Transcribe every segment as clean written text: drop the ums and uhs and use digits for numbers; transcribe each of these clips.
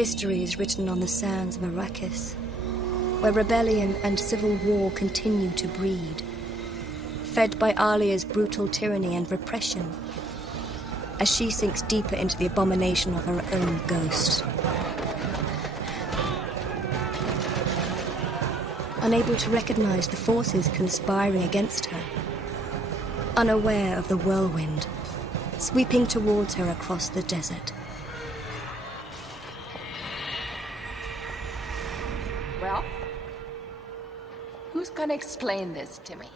History is written on the sands of Arrakis, where rebellion and civil war continue to breed, fed by Alia's brutal tyranny and repression, as she sinks deeper into the abomination of her own ghost. Unable to recognize the forces conspiring against her, unaware of the whirlwind sweeping towards her across the desert. Well, who's gonna explain this to me?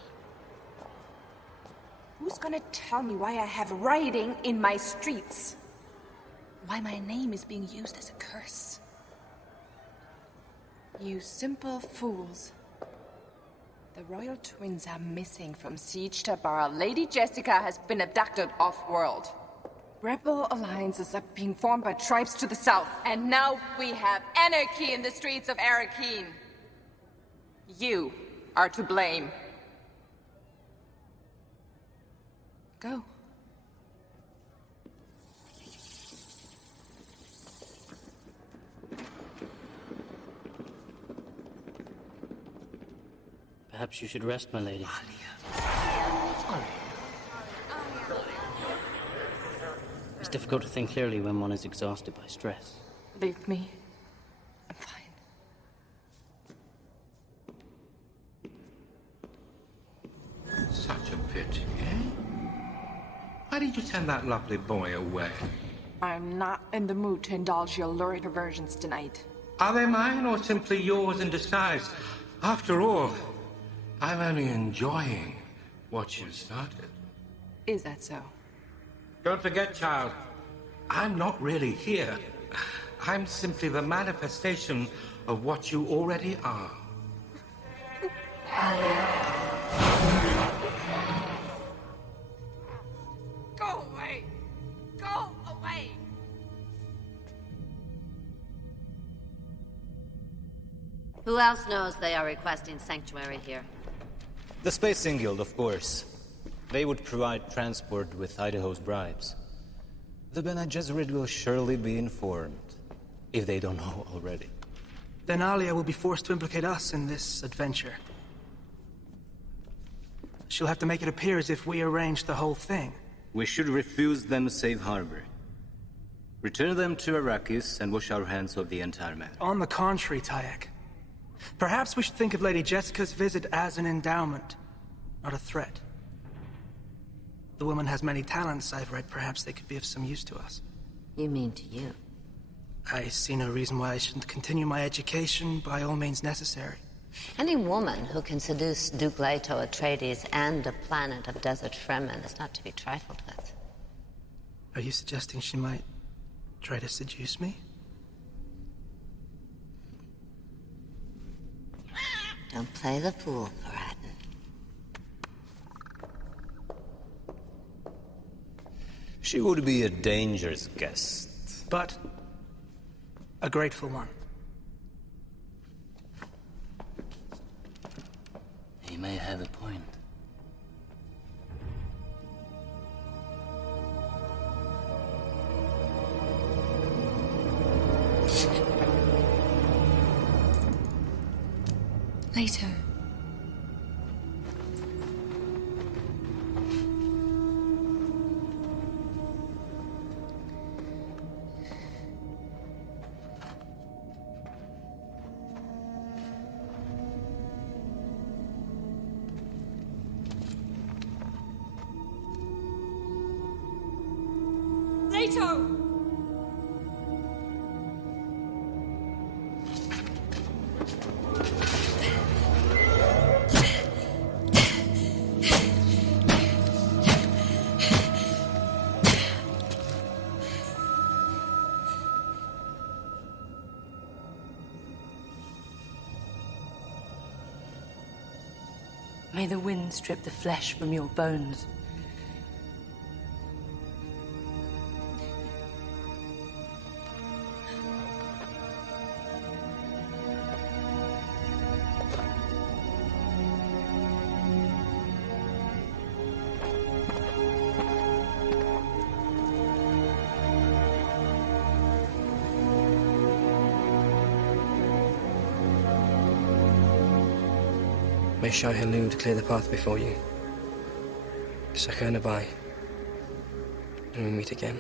Who's gonna tell me why I have rioting in my streets? Why my name is being used as a curse? You simple fools. The royal twins are missing from Siege Tabara. Lady Jessica has been abducted off-world. Rebel alliances are being formed by tribes to the south. And now we have anarchy in the streets of Arrakeen. You are to blame. Go. Perhaps you should rest, my lady. It's difficult to think clearly when one is exhausted by stress. Leave me. I'm fine. Such a pity, eh? Why did you send that lovely boy away? I'm not in the mood to indulge your lurid perversions tonight. Are they mine or simply yours in disguise? After all, I'm only enjoying what you started. Is that so? Don't forget, child, I'm not really here. I'm simply the manifestation of what you already are. Go away! Go away! Who else knows they are requesting sanctuary here? The Spacing Guild, of course. They would provide transport with Idaho's bribes. The Bene Gesserit will surely be informed, if they don't know already. Then Alia will be forced to implicate us in this adventure. She'll have to make it appear as if we arranged the whole thing. We should refuse them safe harbor. Return them to Arrakis and wash our hands of the entire matter. On the contrary, Tayek. Perhaps we should think of Lady Jessica's visit as an endowment, not a threat. The woman has many talents, I've read. Perhaps they could be of some use to us. You mean to you? I see no reason why I shouldn't continue my education by all means necessary. Any woman who can seduce Duke Leto Atreides and a planet of desert Fremen is not to be trifled with. Are you suggesting she might try to seduce me? Don't play the fool, Farad'n. She would be a dangerous guest. But a grateful one. He may have a point. Later. Leto! May the wind strip the flesh from your bones. May Shai Halud clear the path before you. Sakana Bai. And we meet again.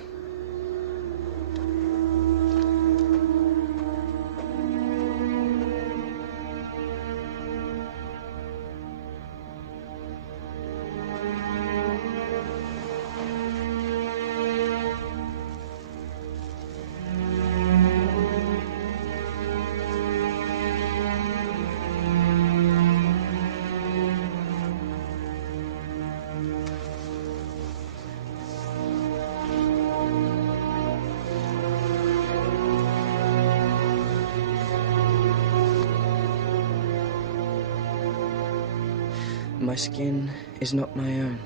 My skin is not my own.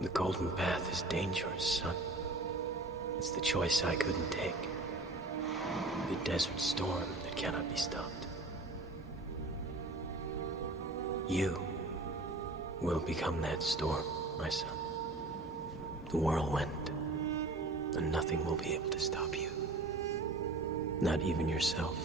The golden path is dangerous, son. It's the choice I couldn't take. The desert storm that cannot be stopped. You will become that storm, my son. The whirlwind. And nothing will be able to stop you. Not even yourself.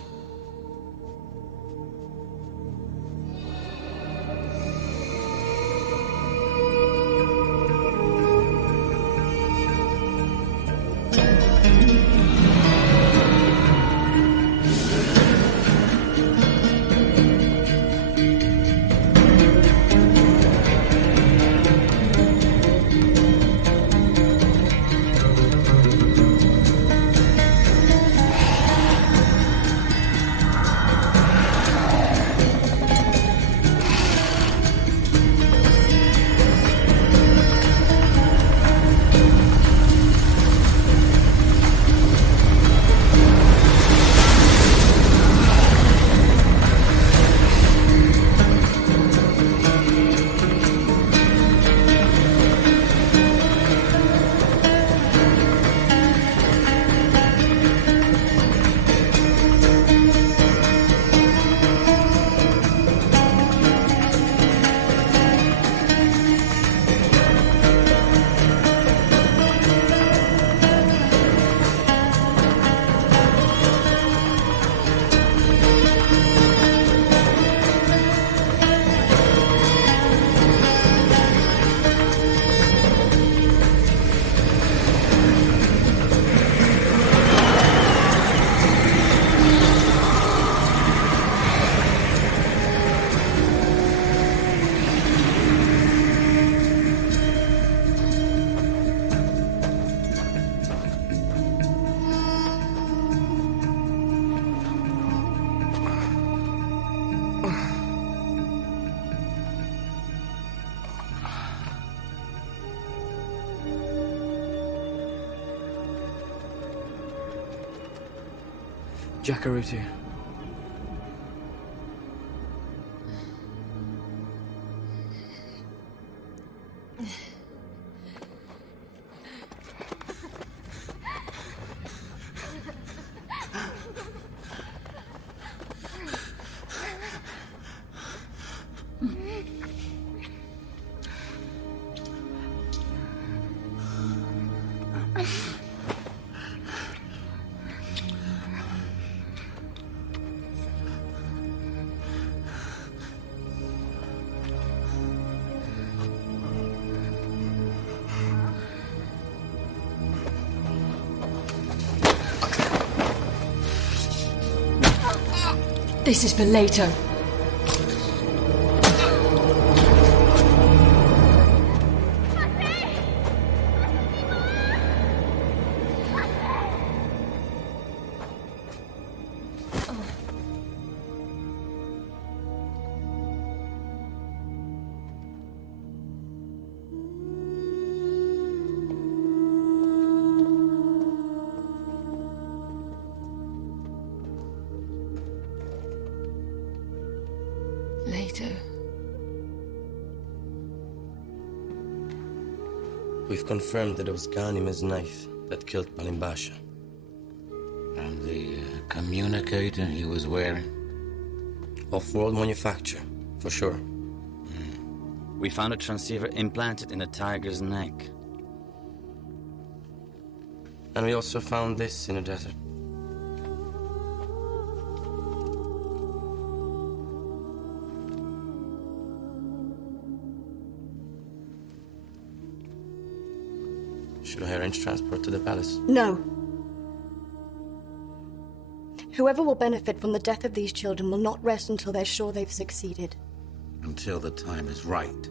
Jakarutu. This is for later. Later. We've confirmed that it was Ghanima's knife that killed Balimbasha. And the communicator he was wearing? Off-world manufacture, for sure. We found a transceiver implanted in the tiger's neck. And we also found this in the desert. arrange transport to the palace? No. Whoever will benefit from the death of these children will not rest until they're sure they've succeeded. Until the time is right,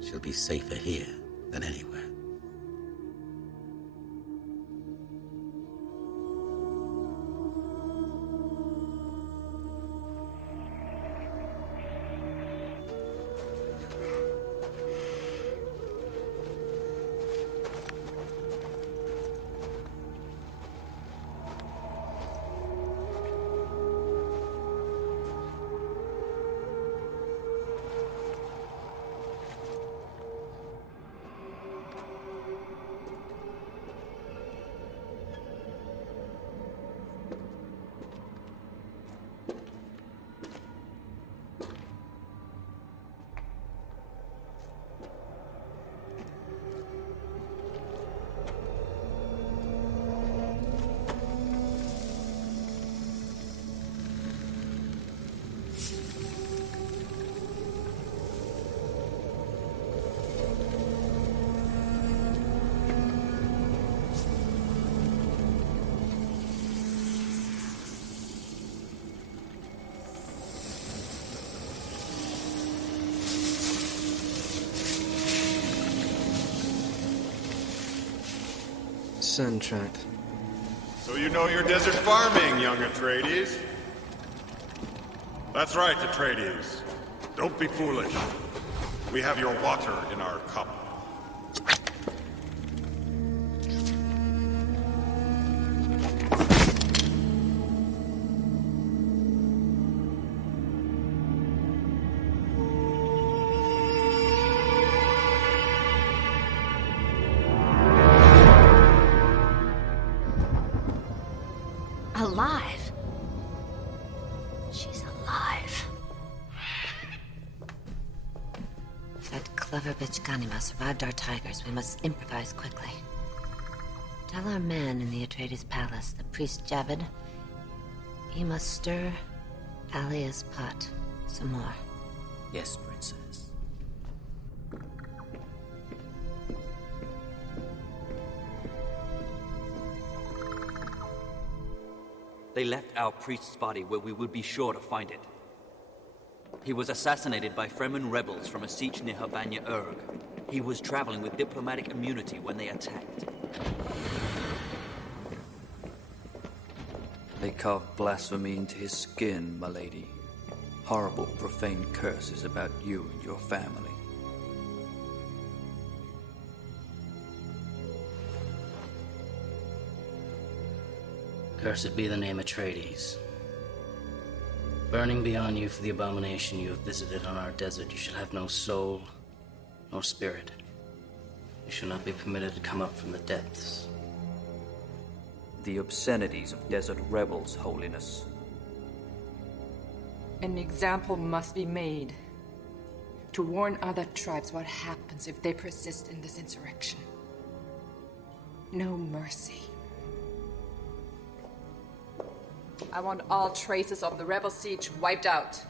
she'll be safer here than anywhere. Sun tract. So you know your desert farming, young Atreides. That's right, Atreides. Don't be foolish. We have your water in our cup. Alive? She's alive. If that clever bitch Ganima survived our tigers, we must improvise quickly. Tell our man in the Atreides palace, the priest Javid, he must stir Alia's pot some more. Yes, Princess. They left our priest's body where we would be sure to find it. He was assassinated by Fremen rebels from a siege near Havanya Urg. He was traveling with diplomatic immunity when they attacked. They carved blasphemy into his skin, my lady. Horrible, profane curses about you and your family. Cursed be the name Atreides. Burning beyond you for the abomination you have visited on our desert, you shall have no soul, nor spirit. You shall not be permitted to come up from the depths. The obscenities of desert rebels, Holiness. An example must be made to warn other tribes what happens if they persist in this insurrection. No mercy. I want all traces of the rebel siege wiped out.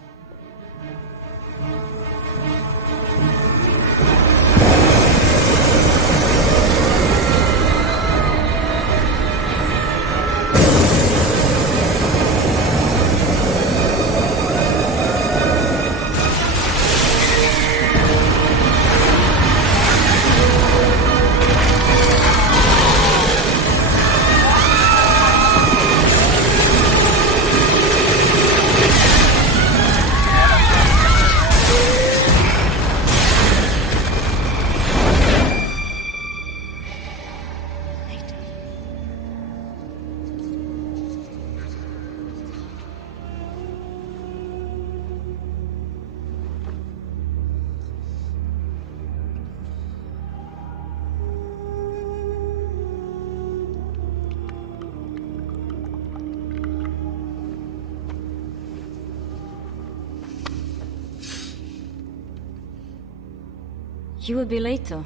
You will be Leto,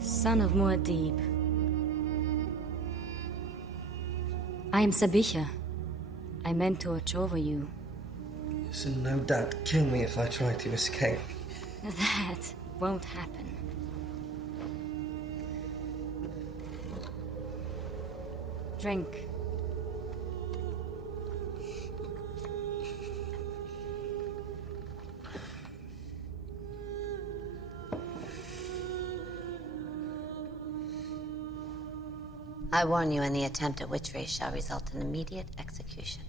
son of Muad'Dib. I am Sabiha. I meant to watch over you. So no doubt kill me if I try to escape. That won't happen. Drink. I warn you, any attempt at witchery shall result in immediate execution.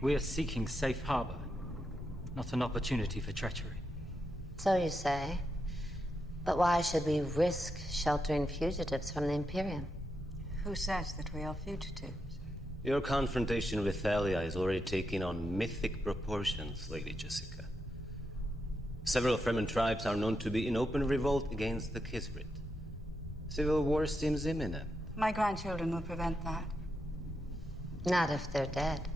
We are seeking safe harbor, not an opportunity for treachery. So you say. But why should we risk sheltering fugitives from the Imperium? Who says that we are fugitives? Your confrontation with Thalia is already taking on mythic proportions, Lady Jessica. Several Fremen tribes are known to be in open revolt against the Kisrit. Civil war seems imminent. My grandchildren will prevent that. Not if they're dead.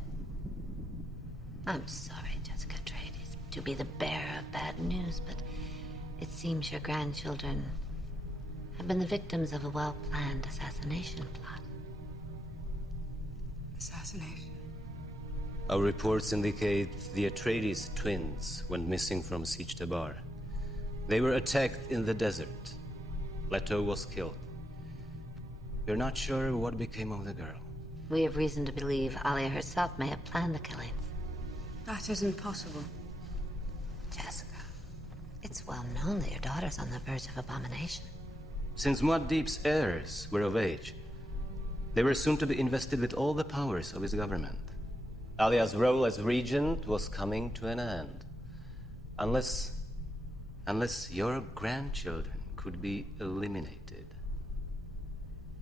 I'm sorry, Jessica Trades, to be the bearer of bad news, but it seems your grandchildren have been the victims of a well-planned assassination plot. Assassination? Our reports indicate the Atreides twins went missing from Siege Tabar. They were attacked in the desert. Leto was killed. We're not sure what became of the girl. We have reason to believe Alia herself may have planned the killings. That isn't possible. Jessica, it's well known that your daughter's on the verge of abomination. Since Muad'Dib's heirs were of age, they were soon to be invested with all the powers of his government. Alia's role as regent was coming to an end. Unless your grandchildren could be eliminated.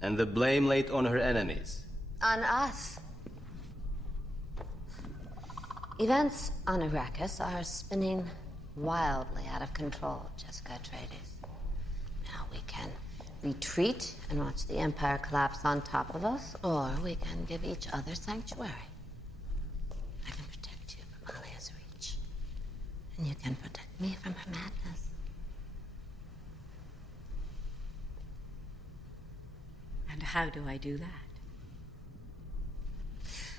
And the blame laid on her enemies. On us. Events on Arrakis are spinning wildly out of control, Jessica Atreides. Now we can retreat and watch the Empire collapse on top of us, or we can give each other sanctuary. I can protect you from Alia's reach, and you can protect me from her madness. And how do I do that?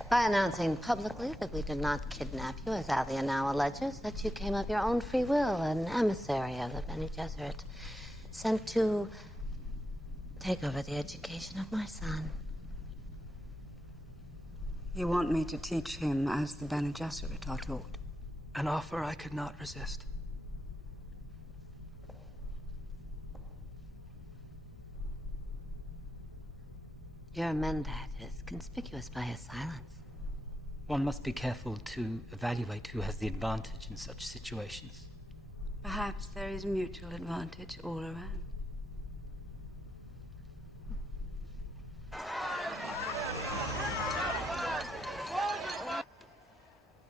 By announcing publicly that we did not kidnap you, as Alia now alleges, that you came of your own free will, an emissary of the Bene Gesserit, sent to take over the education of my son. You want me to teach him as the Bene Gesserit are taught? An offer I could not resist. Your Mendat is conspicuous by his silence. One must be careful to evaluate who has the advantage in such situations. Perhaps there is mutual advantage all around.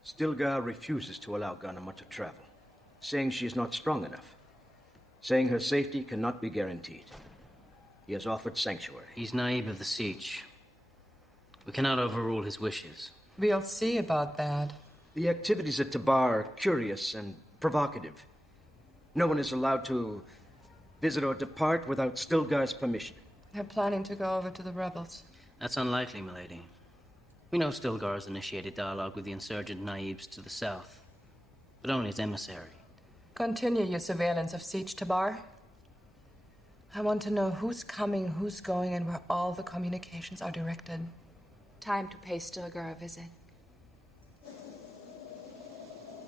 Stilgar refuses to allow Ghanima to travel, saying she is not strong enough, saying her safety cannot be guaranteed. He has offered sanctuary. He's naive of the siege. We cannot overrule his wishes. We'll see about that. The activities at Tabar are curious and provocative. No one is allowed to visit or depart without Stilgar's permission. They're planning to go over to the rebels. That's unlikely, milady. We know Stilgar has initiated dialogue with the insurgent naibs to the south, but only as emissary. Continue your surveillance of Siege Tabar. I want to know who's coming, who's going, and where all the communications are directed. Time to pay Stilgar a visit.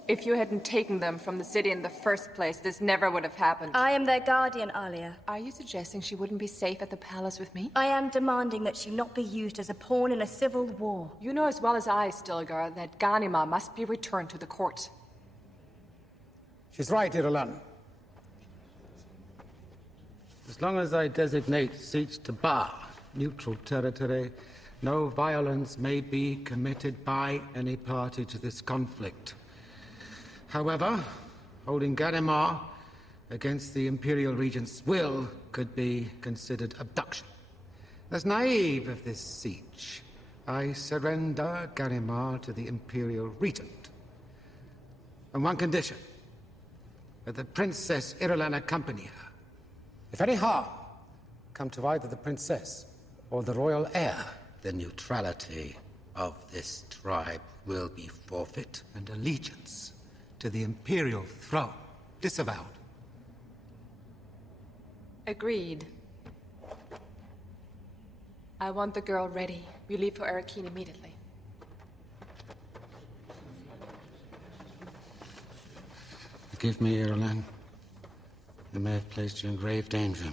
If you hadn't taken them from the city in the first place, this never would have happened. I am their guardian, Alia. Are you suggesting she wouldn't be safe at the palace with me? I am demanding that she not be used as a pawn in a civil war. You know as well as I, Stilgar, that Ghanima must be returned to the court. She's right, Irulan. As long as I designate Siege Tabar neutral territory, no violence may be committed by any party to this conflict. However, holding Ghanima against the Imperial Regent's will could be considered abduction. As naive of this siege, I surrender Ghanima to the Imperial Regent. On one condition, that the Princess Irulan accompany her. If any harm come to either the princess or the royal heir, the neutrality of this tribe will be forfeit. And allegiance to the imperial throne disavowed. Agreed. I want the girl ready. We leave for Arakeen immediately. Forgive me, Irulan. I may have placed you in grave danger.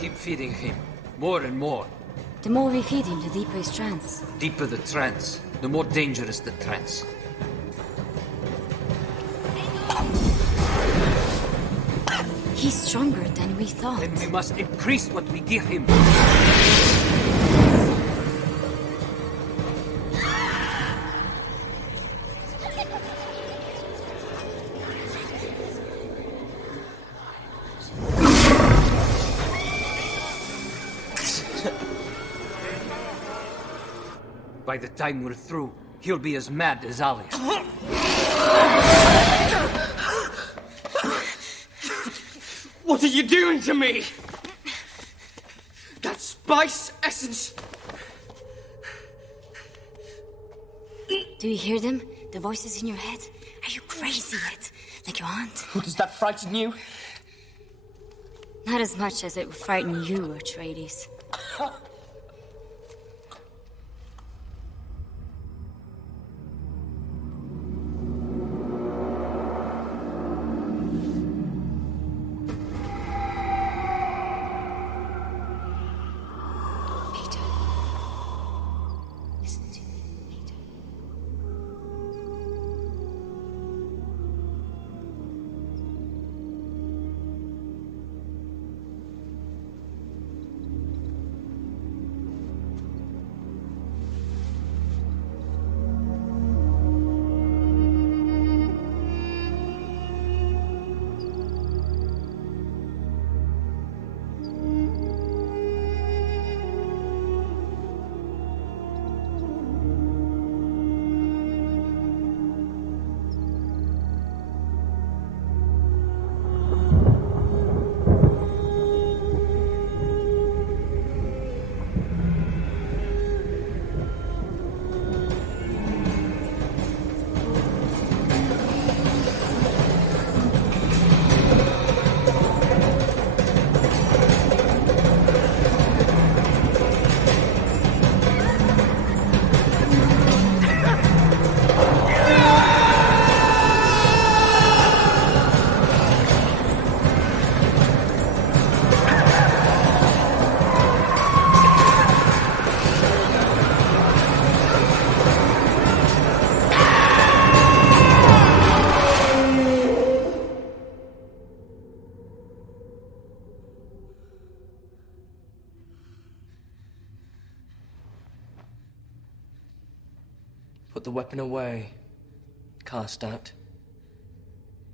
Keep feeding him. More and more. The more we feed him, the deeper his trance. Deeper the trance, the more dangerous the trance. He's stronger than we thought. Then we must increase what we give him. By the time we're through, he'll be as mad as Alia. What are you doing to me? That spice essence. Do you hear them? The voices in your head? Are you crazy yet? Like your aunt? Does that frighten you? Not as much as it would frighten you, Atreides. Put the weapon away. Cast out.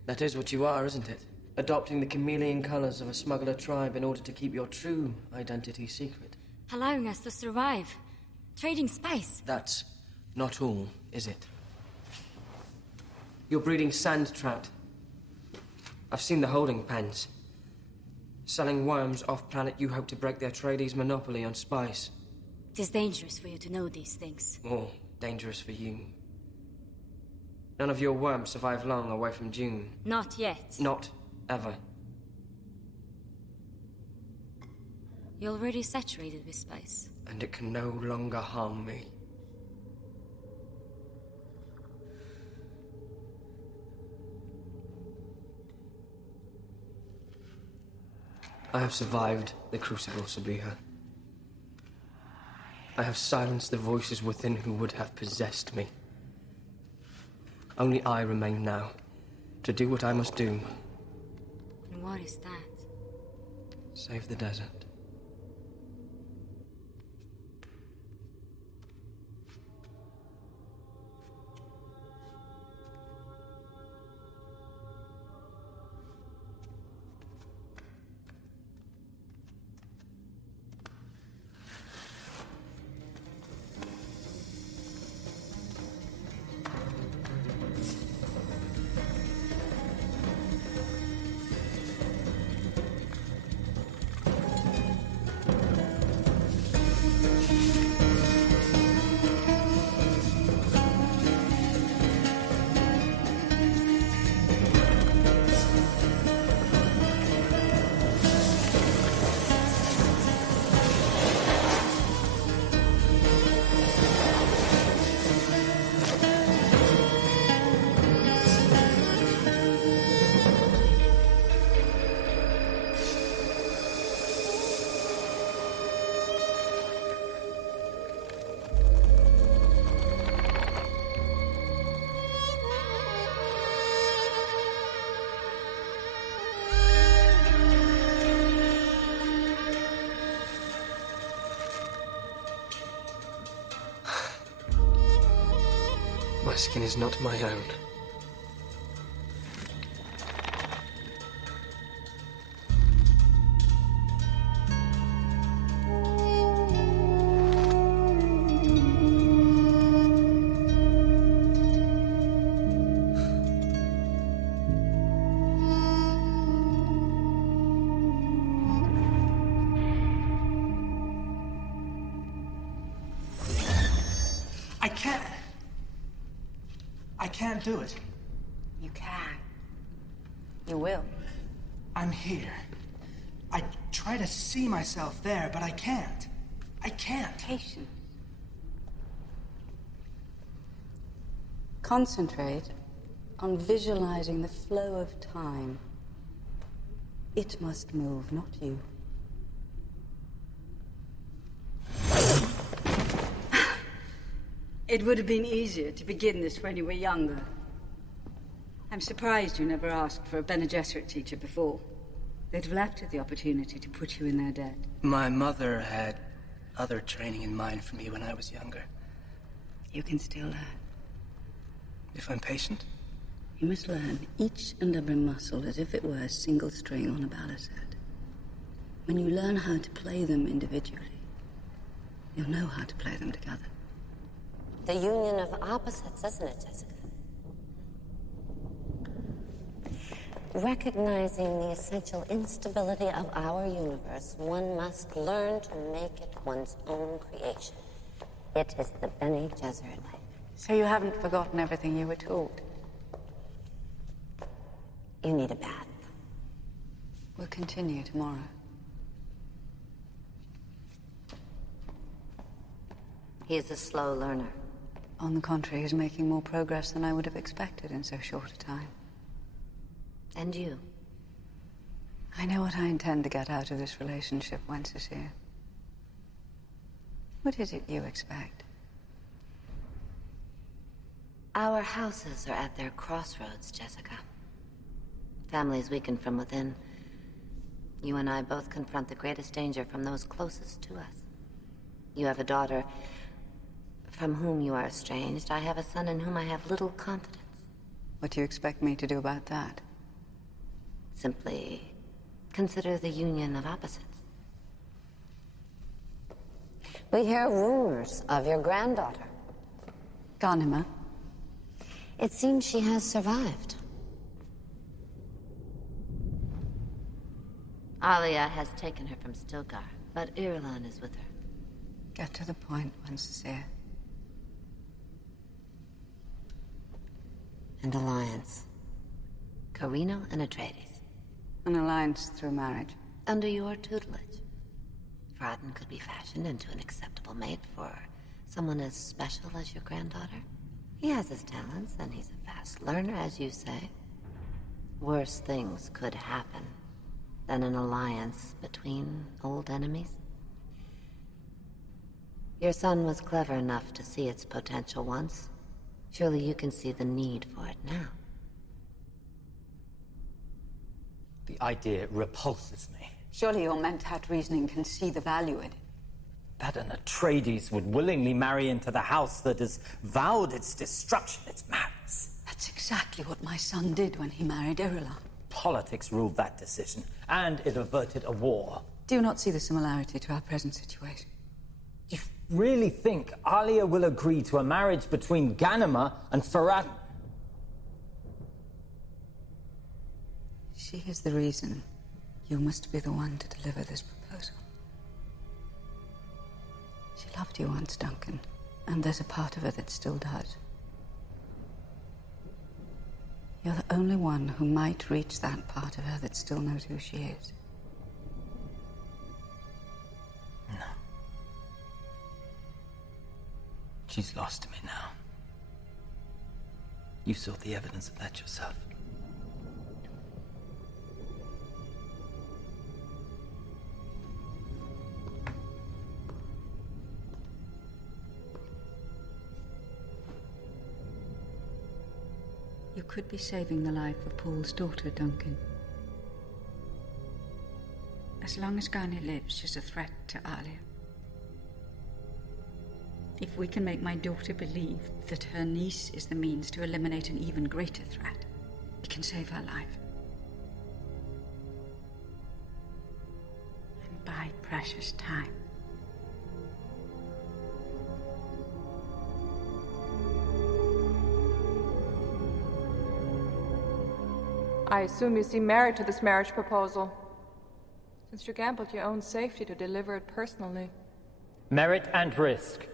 That is what you are, isn't it? Adopting the chameleon colors of a smuggler tribe in order to keep your true identity secret. Allowing us to survive. Trading spice. That's not all, is it? You're breeding sand trout. I've seen the holding pens. Selling worms off-planet, you hope to break the Atreides' monopoly on spice. It is dangerous for you to know these things. More dangerous for you. None of your worms survive long away from Dune. Not yet. Not ever. You're already saturated with spice. And it can no longer harm me. I have survived the Crucible, Sabiha. I have silenced the voices within who would have possessed me. Only I remain now, to do what I must do. And what is that? Save the desert. skin is not my own. I can't do it. You can. You will. I'm here. I try to see myself there, but I can't. I can't. Patience. Concentrate on visualizing the flow of time. It must move, not you. It would have been easier to begin this when you were younger. I'm surprised you never asked for a Bene Gesserit teacher before. They'd have laughed at the opportunity to put you in their debt. My mother had other training in mind for me when I was younger. You can still learn. If I'm patient? You must learn each and every muscle as if it were a single string on a balisade. When you learn how to play them individually, you'll know how to play them together. The union of opposites, isn't it, Jessica? Recognizing the essential instability of our universe, one must learn to make it one's own creation. It is the Bene Gesserit way. So you haven't forgotten everything you were taught? You need a bath. We'll continue tomorrow. He is a slow learner. On the contrary, he's making more progress than I would have expected in so short a time. And you? I know what I intend to get out of this relationship once it's here. What is it you expect? Our houses are at their crossroads, Jessica. Families weaken from within. You and I both confront the greatest danger from those closest to us. You have a daughter from whom you are estranged. I have a son in whom I have little confidence. What do you expect me to do about that? Simply consider the union of opposites. We hear rumors of your granddaughter. Ghanima? It seems she has survived. Alia has taken her from Stilgar, but Irulan is with her. Get to the point, Winsor. An alliance. Carino and Atreides. An alliance through marriage. Under your tutelage. Fraden could be fashioned into an acceptable mate for someone as special as your granddaughter. He has his talents, and he's a fast learner, as you say. Worse things could happen than an alliance between old enemies. Your son was clever enough to see its potential once. Surely you can see the need for it now. The idea repulses me. Surely your mentat reasoning can see the value in it. That an Atreides would willingly marry into the house that has vowed its destruction, its madness. That's exactly what my son did when he married Irulan. Politics ruled that decision, and it averted a war. Do you not see the similarity to our present situation? You really think Alia will agree to a marriage between Ghanima and Farad'n? She is the reason you must be the one to deliver this proposal. She loved you once, Duncan, and there's a part of her that still does. You're the only one who might reach that part of her that still knows who she is. No. She's lost to me now. You saw the evidence of that yourself. You could be saving the life of Paul's daughter, Duncan. As long as Ghani lives, she's a threat to Alia. If we can make my daughter believe that her niece is the means to eliminate an even greater threat, it can save her life. And buy precious time. I assume you seem married to this marriage proposal, since you gambled your own safety to deliver it personally. Merit and risk.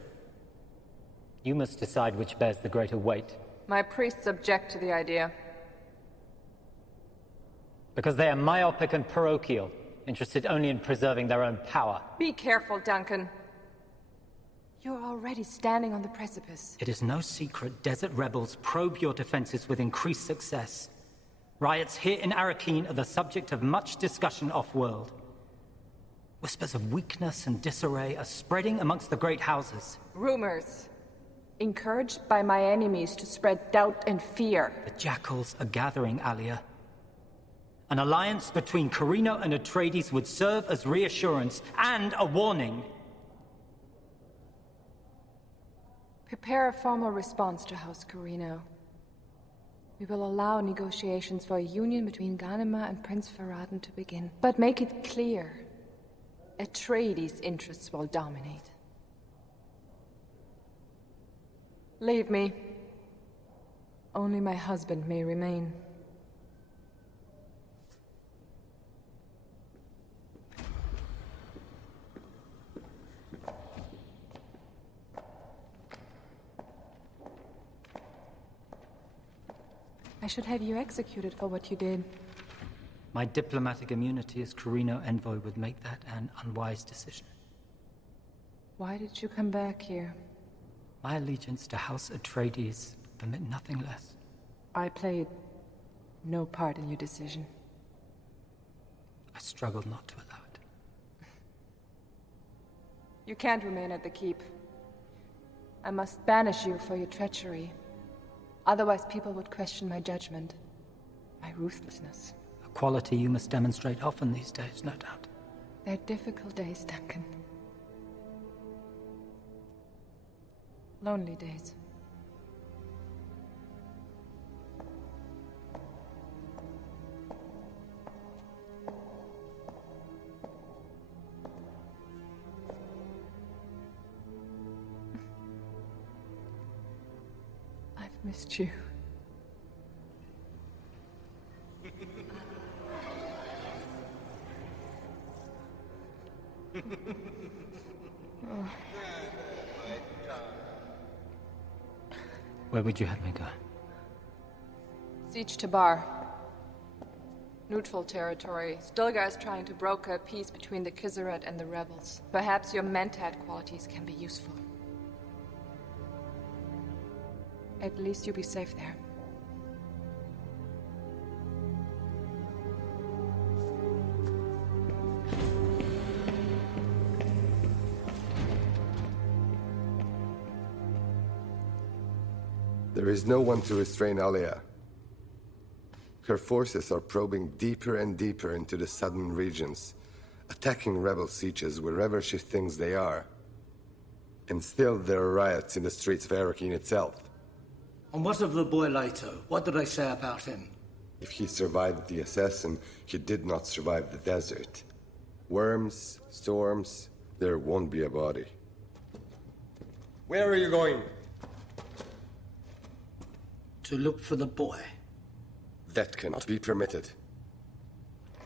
You must decide which bears the greater weight. My priests object to the idea. Because they are myopic and parochial, interested only in preserving their own power. Be careful, Duncan. You're already standing on the precipice. It is no secret desert rebels probe your defenses with increased success. Riots here in Arakeen are the subject of much discussion off-world. Whispers of weakness and disarray are spreading amongst the great houses. Rumors, encouraged by my enemies to spread doubt and fear. The jackals are gathering, Alia. An alliance between Carino and Atreides would serve as reassurance and a warning. Prepare a formal response to House Carino. We will allow negotiations for a union between Ghanima and Prince Farad'n to begin. But make it clear, Atreides' interests will dominate. Leave me. Only my husband may remain. I should have you executed for what you did. My diplomatic immunity as Carino envoy would make that an unwise decision. Why did you come back here? My allegiance to House Atreides permit nothing less. I played no part in your decision. I struggled not to allow it. You can't remain at the keep. I must banish you for your treachery. Otherwise, people would question my judgment, my ruthlessness. A quality you must demonstrate often these days, no doubt. They're difficult days, Duncan. Lonely days. I've missed you. Oh. Where would you have me go? Siege Tabar. Neutral territory. Stilgar is trying to broker a peace between the Kizzaret and the rebels. Perhaps your Mentat qualities can be useful. At least you'll be safe there. There is no one to restrain Alia. Her forces are probing deeper and deeper into the southern regions, attacking rebel sieges wherever she thinks they are. And still there are riots in the streets of Arakeen itself. And what of the boy Leto? What did they say about him? If he survived the assassin, he did not survive the desert. Worms, storms, there won't be a body. Where are you going? To look for the boy. That cannot be permitted.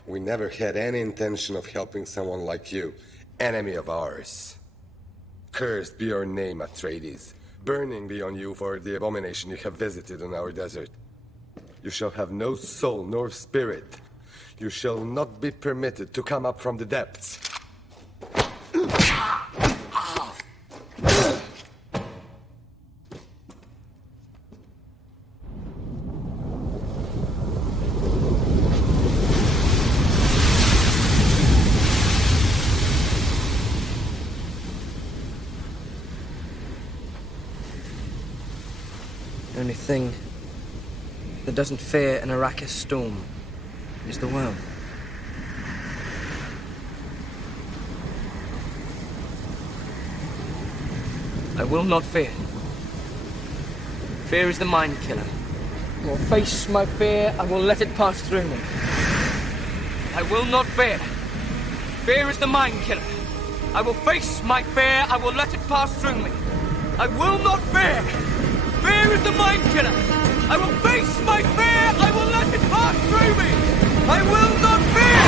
We never had any intention of helping someone like you, enemy of ours. Cursed be your name, Atreides. Burning be on you for the abomination you have visited on our desert. You shall have no soul nor spirit. You shall not be permitted to come up from the depths. The only thing that doesn't fear an Arrakis storm is the world. I will not fear. Fear is the mind killer. I will face my fear, I will let it pass through me. I will not fear. Fear is the mind killer. I will face my fear, I will let it pass through me. I will not fear. Fear is the mind killer. I will face my fear, I will let it pass through me. I will not fear.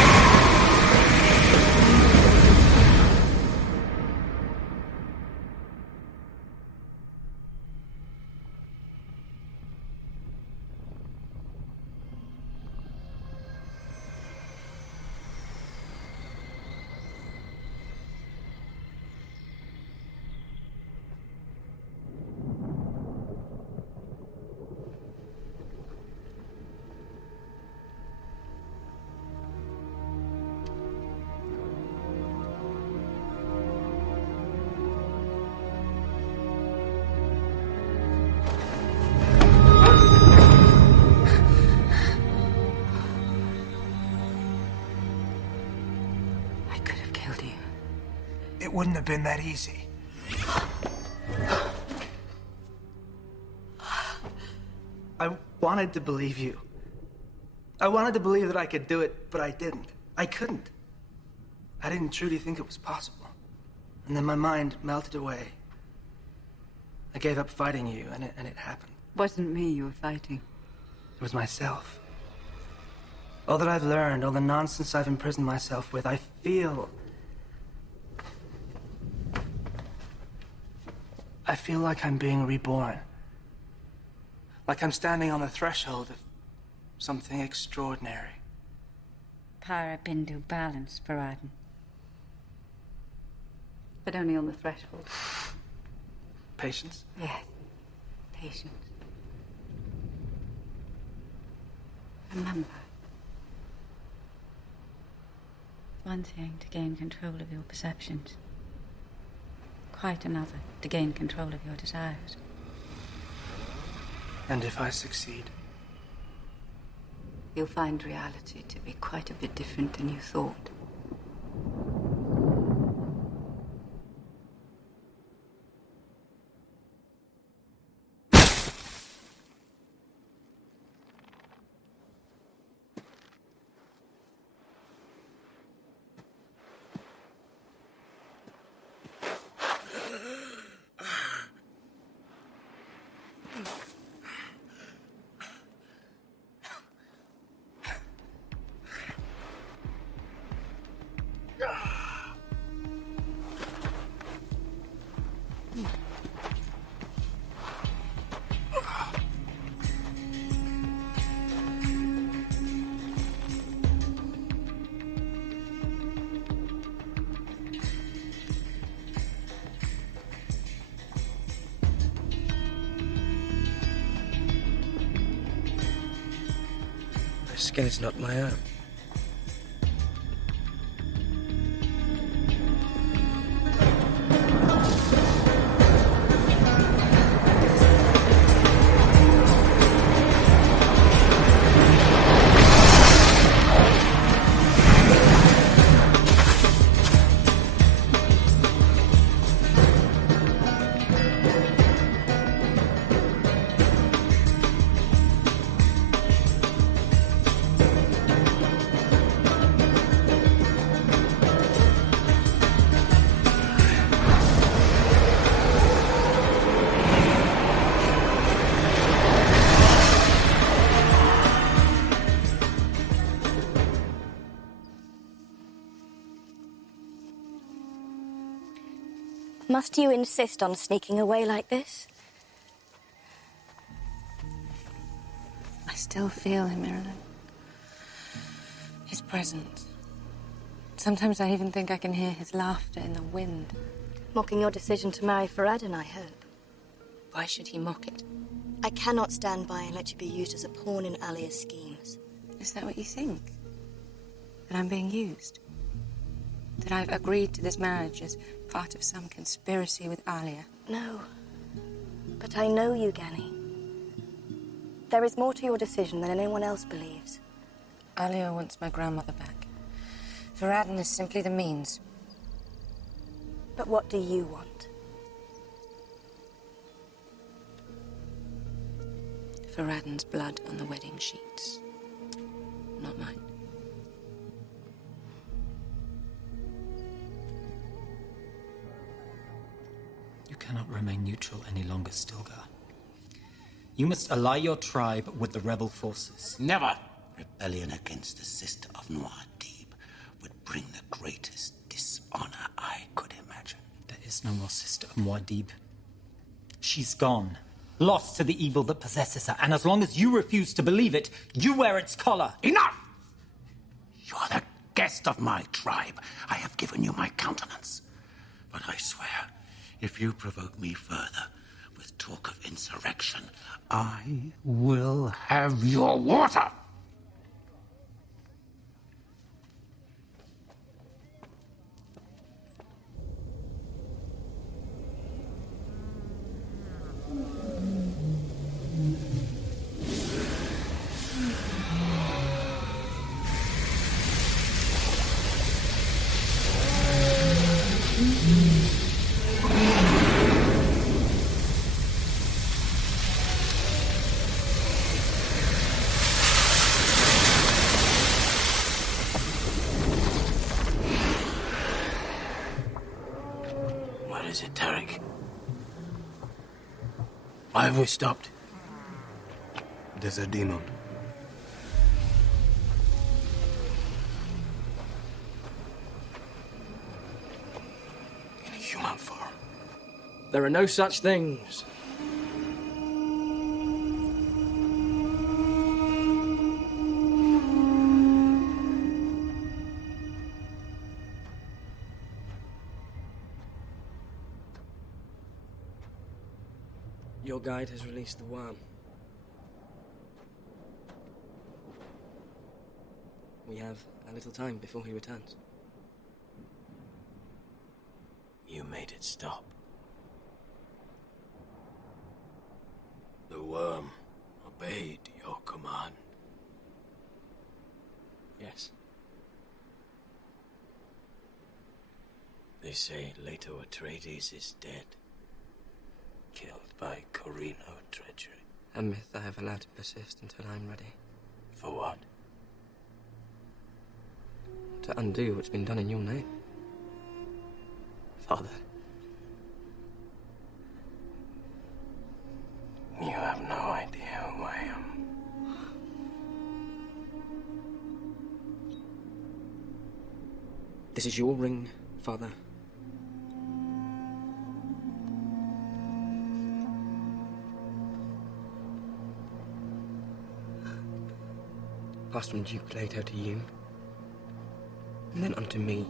It wouldn't have been that easy. I wanted to believe you. I wanted to believe that I could do it, but I didn't. I couldn't. I didn't truly think it was possible. And then my mind melted away. I gave up fighting you, and it happened. Wasn't me you were fighting. It was myself. All that I've learned, all the nonsense I've imprisoned myself with, I feel like I'm being reborn. Like I'm standing on the threshold of something extraordinary. Para bindu balance, Paradin. But only on the threshold. Patience? Yes. Patience. Remember. It's one thing to gain control of your perceptions. Quite another to gain control of your desires. And if I succeed? You'll find reality to be quite a bit different than you thought. Skin is not my own. Must you insist on sneaking away like this? I still feel him, Marilyn. His presence. Sometimes I even think I can hear his laughter in the wind. Mocking your decision to marry Faradin, I hope. Why should he mock it? I cannot stand by and let you be used as a pawn in Alia's schemes. Is that what you think? That I'm being used? That I've agreed to this marriage as part of some conspiracy with Alia? No. But I know you, Gani. There is more to your decision than anyone else believes. Alia wants my grandmother back. Faradin is simply the means. But what do you want? Faradin's blood on the wedding sheets. Not mine. You cannot remain neutral any longer, Stilgar. You must ally your tribe with the rebel forces. Never! Rebellion against the sister of Muad'Dib would bring the greatest dishonor I could imagine. There is no more sister of Muad'Dib. She's gone, lost to the evil that possesses her, and as long as you refuse to believe it, you wear its collar. Enough! You're the guest of my tribe. I have given you my countenance. But I swear, if you provoke me further with talk of insurrection, I will have your water! What is it, Tarek? Why have we stopped? There's a demon. In a human form. There are no such things. Your guide has released the worm. We have a little time before he returns. You made it stop. The worm obeyed your command. Yes. They say Leto Atreides is dead. Killed by Corino treachery. A myth I have allowed to persist until I'm ready. For what? To undo what's been done in your name. Father. You have no idea who I am. This is your ring, Father. Passed from Duke Leto to you, and then unto me.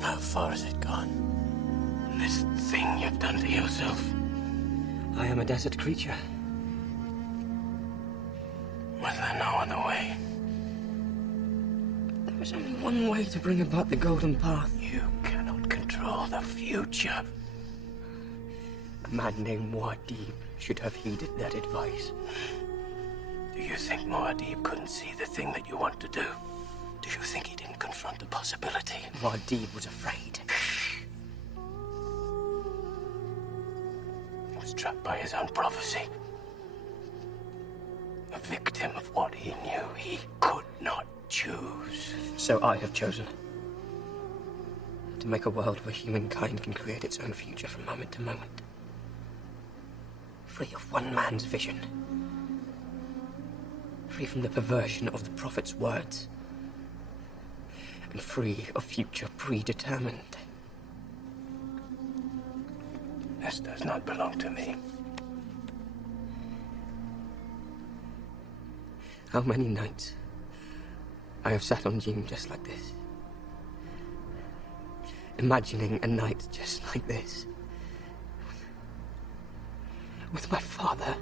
How far has it gone? This thing you've done to yourself. I am a desert creature. Was there no other way? There was only one way to bring about the Golden Path. You cannot control the future. A man named Muad'Dib should have heeded that advice. Do you think Muad'Dib couldn't see the thing that you want to do? Do you think he didn't confront the possibility? Muad'Dib was afraid. He was trapped by his own prophecy. A victim of what he knew he could not choose. So I have chosen. To make a world where humankind can create its own future from moment to moment. Free of one man's vision. Free from the perversion of the prophet's words. And free of future predetermined. This does not belong to me. How many nights I have sat on Dune just like this. Imagining a night just like this. with my father.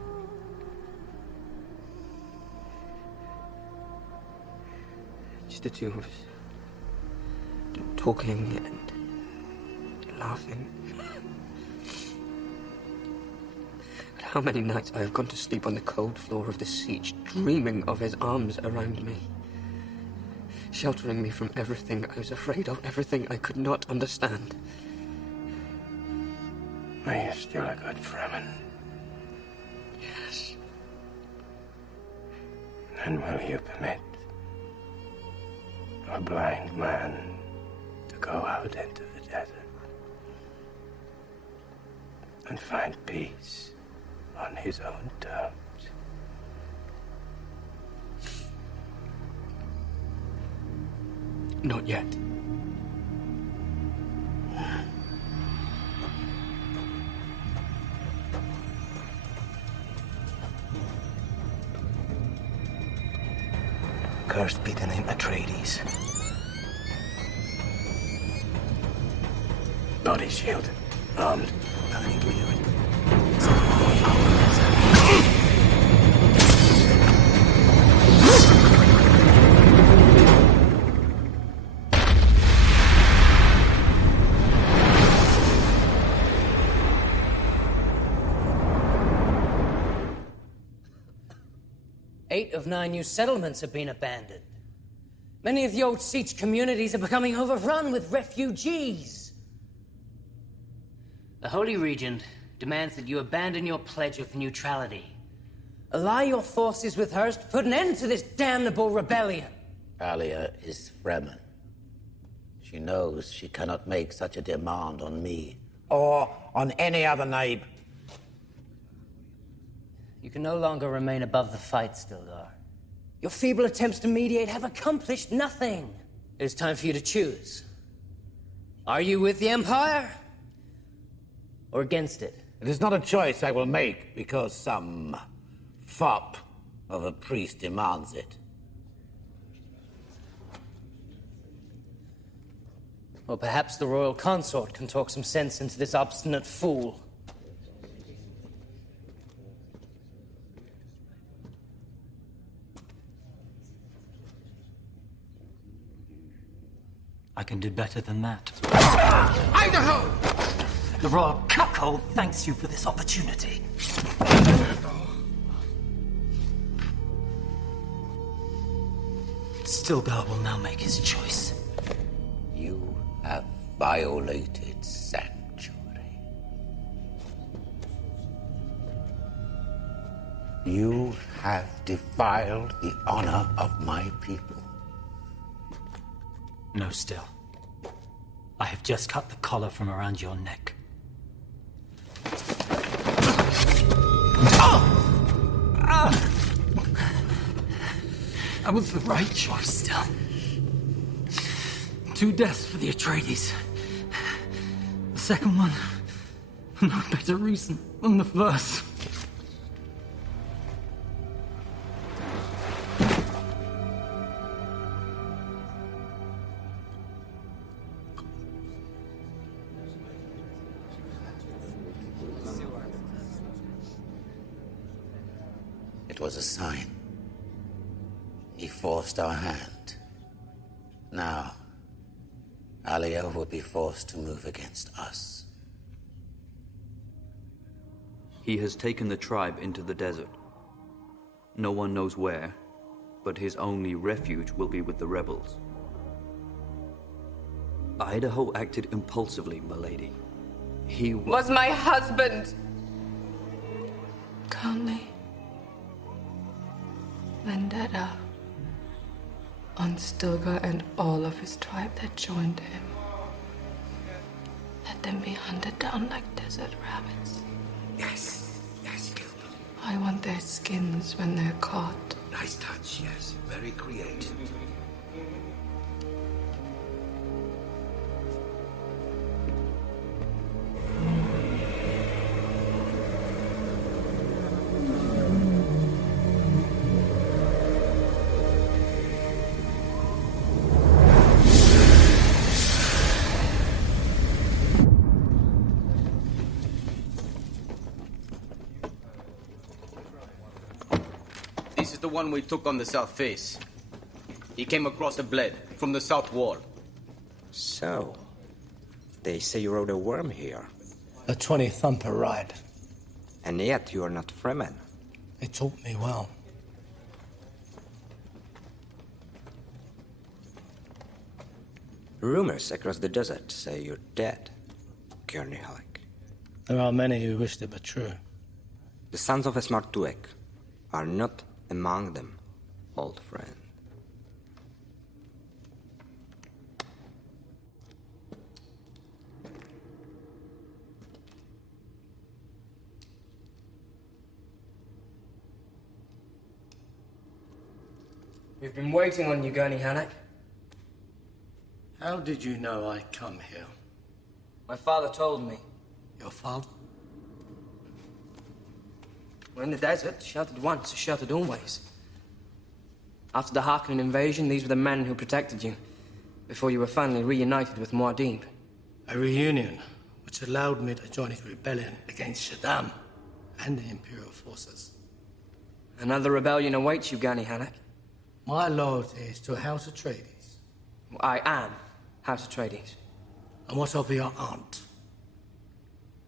Just the two of us. Talking and laughing. But how many nights I have gone to sleep on the cold floor of the siege, dreaming of his arms around me. Sheltering me from everything I was afraid of, everything I could not understand. Are you still a good Fremen? Yes. And will you permit a blind man to go out into the desert and find peace on his own terms? Not yet. Cursed be the name Atreides. Body shield. Armed. Nothing weird. Eight of 9 new settlements have been abandoned. Many of the old siege communities are becoming overrun with refugees. The Holy Regent demands that you abandon your pledge of neutrality. Ally your forces with hers to put an end to this damnable rebellion. Alia is Fremen. She knows she cannot make such a demand on me, or on any other name. You can no longer remain above the fight, Stilgar. Your feeble attempts to mediate have accomplished nothing. It is time for you to choose. Are you with the Empire? Or against it? It is not a choice I will make because some fop of a priest demands it. Well, perhaps the royal consort can talk some sense into this obstinate fool. I can do better than that. Idaho! The royal cuckold thanks you for this opportunity. Stilgar will now make his choice. You have violated sanctuary. You have defiled the honor of my people. No, Still. I have just cut the collar from around your neck. That was the right choice, Still. 2 deaths for the Atreides. The second one, for no better reason than the first. It was a sign. He forced our hand. Now, Alia will be forced to move against us. He has taken the tribe into the desert. No one knows where, but his only refuge will be with the rebels. Idaho acted impulsively, milady. He was my husband. Calmly. Vendetta on Stilgar and all of his tribe that joined him. Let them be hunted down like desert rabbits. Yes, Gilbert. I want their skins when they're caught. Nice touch, yes. Very creative. This is the one we took on the south face. He came across a blade from the south wall. So, they say you rode a worm here. A 20-thumper ride. And yet you are not Fremen. They taught me well. Rumors across the desert say you're dead, Gurney Halleck. There are many who wished it were true. The sons of Esmar Tuek are not among them, old friend. We've been waiting on you, Gurney Halleck. How did you know I'd come here? My father told me. Your father? We're in the desert, sheltered once, sheltered always. After the Harkonnen invasion, these were the men who protected you, before you were finally reunited with Muad'Dib. A reunion which allowed me to join his rebellion against Shaddam and the Imperial forces. Another rebellion awaits you, Gurney Halleck. My loyalty is to House Atreides. I am House Atreides. And what of your aunt?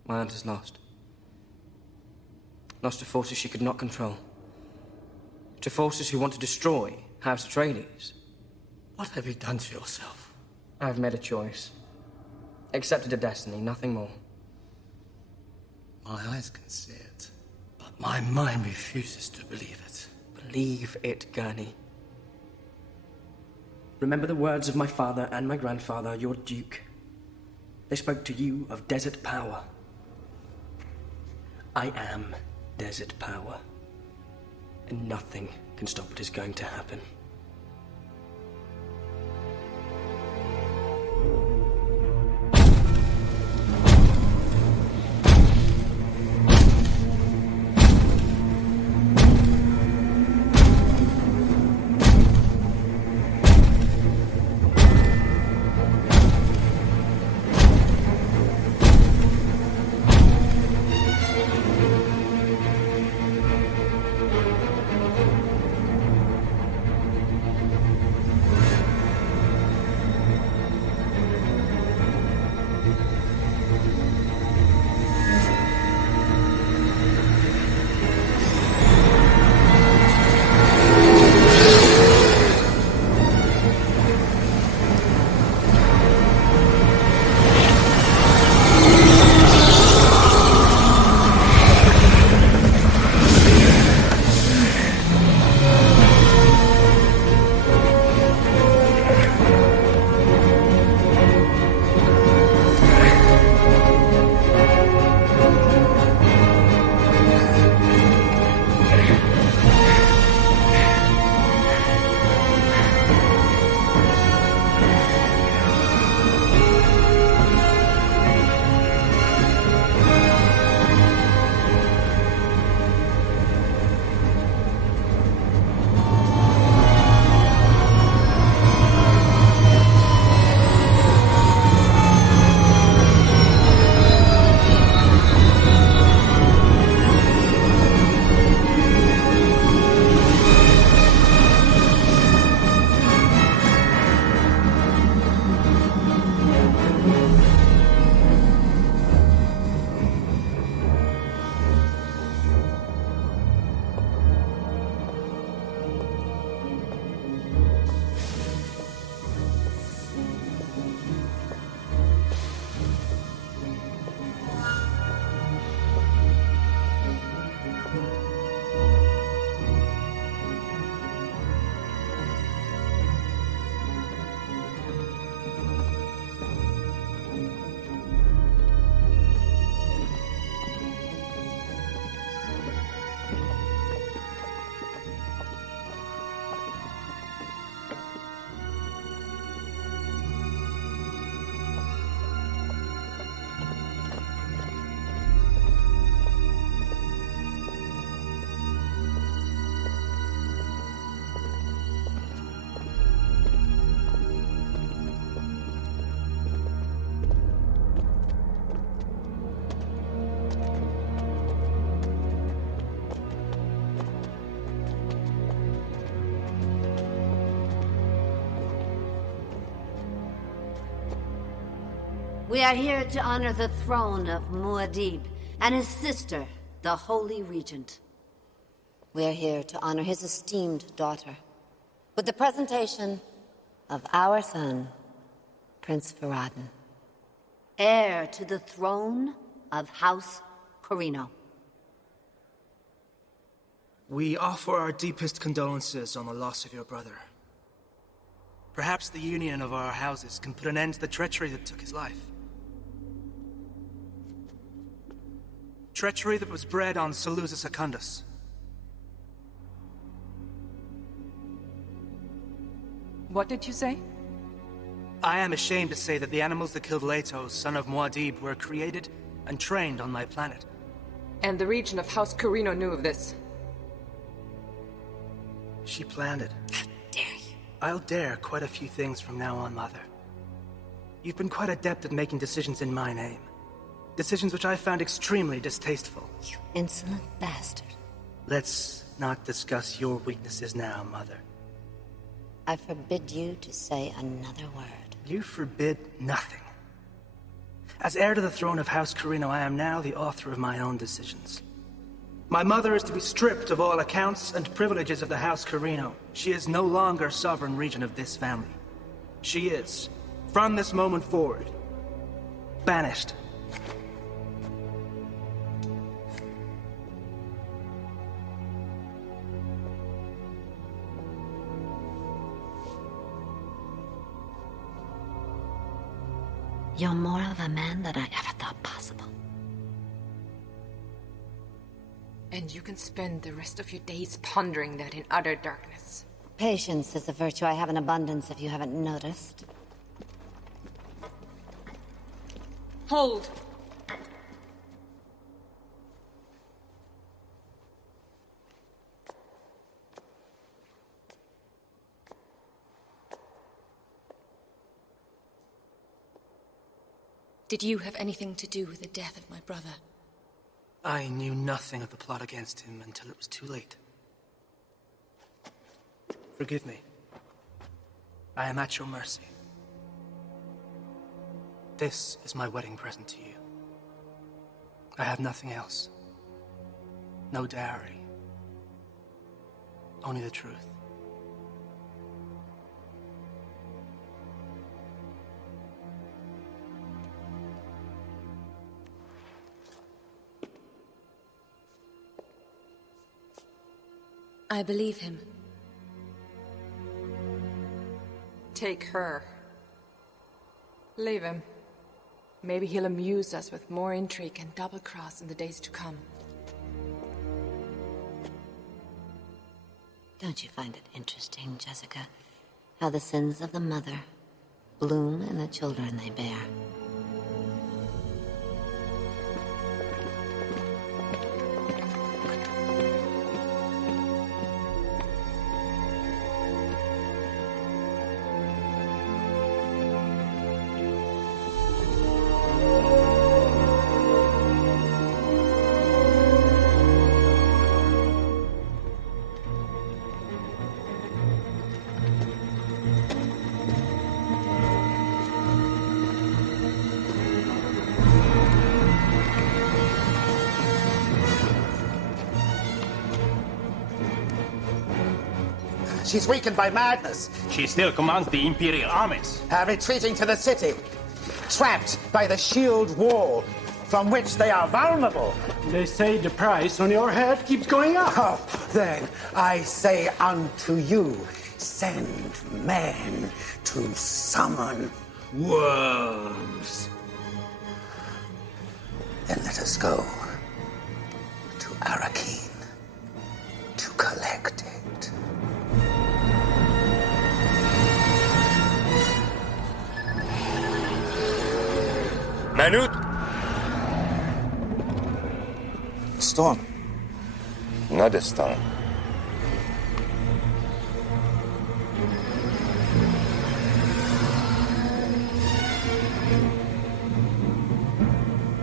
My aunt is lost. Lost to forces she could not control. To forces who want to destroy House Atreides. What have you done to yourself? I have made a choice. Accepted a destiny, nothing more. My eyes can see it, but my mind refuses to believe it. Believe it, Gurney. Remember the words of my father and my grandfather, your duke. They spoke to you of desert power. I am desert power. And nothing can stop what is going to happen. We are here to honor the throne of Muad'Dib and his sister, the Holy Regent. We are here to honor his esteemed daughter with the presentation of our son, Prince Farad'n. Heir to the throne of House Corino. We offer our deepest condolences on the loss of your brother. Perhaps the union of our houses can put an end to the treachery that took his life. Treachery that was bred on Salusa Secundus. What did you say? I am ashamed to say that the animals that killed Leto, son of Muad'Dib, were created and trained on my planet. And the regent of House Corino knew of this. She planned it. How dare you? I'll dare quite a few things from now on, Mother. You've been quite adept at making decisions in my name. Decisions which I found extremely distasteful. You insolent bastard. Let's not discuss your weaknesses now, Mother. I forbid you to say another word. You forbid nothing. As heir to the throne of House Corino, I am now the author of my own decisions. My mother is to be stripped of all accounts and privileges of the House Corino. She is no longer sovereign regent of this family. She is, from this moment forward, banished. You're more of a man than I ever thought possible. And you can spend the rest of your days pondering that in utter darkness. Patience is a virtue I have in abundance, if you haven't noticed. Hold. Did you have anything to do with the death of my brother? I knew nothing of the plot against him until it was too late. Forgive me. I am at your mercy. This is my wedding present to you. I have nothing else. No dowry. Only the truth. I believe him. Take her. Leave him. Maybe he'll amuse us with more intrigue and double-cross in the days to come. Don't you find it interesting, Jessica, how the sins of the mother bloom in the children they bear? She's weakened by madness. She still commands the Imperial armies. Retreating to the city. Trapped by the shield wall, from which they are vulnerable. They say the price on your head keeps going up. Oh, then I say unto you, send men to summon worms. Then let us go to Arakeen to collect it. Manute? Storm. Not a storm.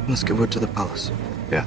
Let's get word to the palace. Yeah.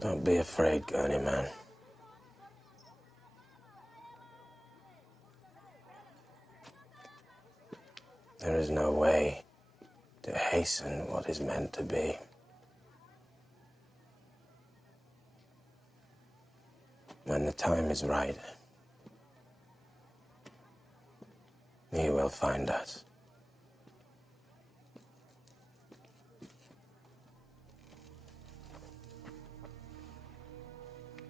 Don't be afraid, Gurney man. There is no way to hasten what is meant to be. When the time is right, you will find us.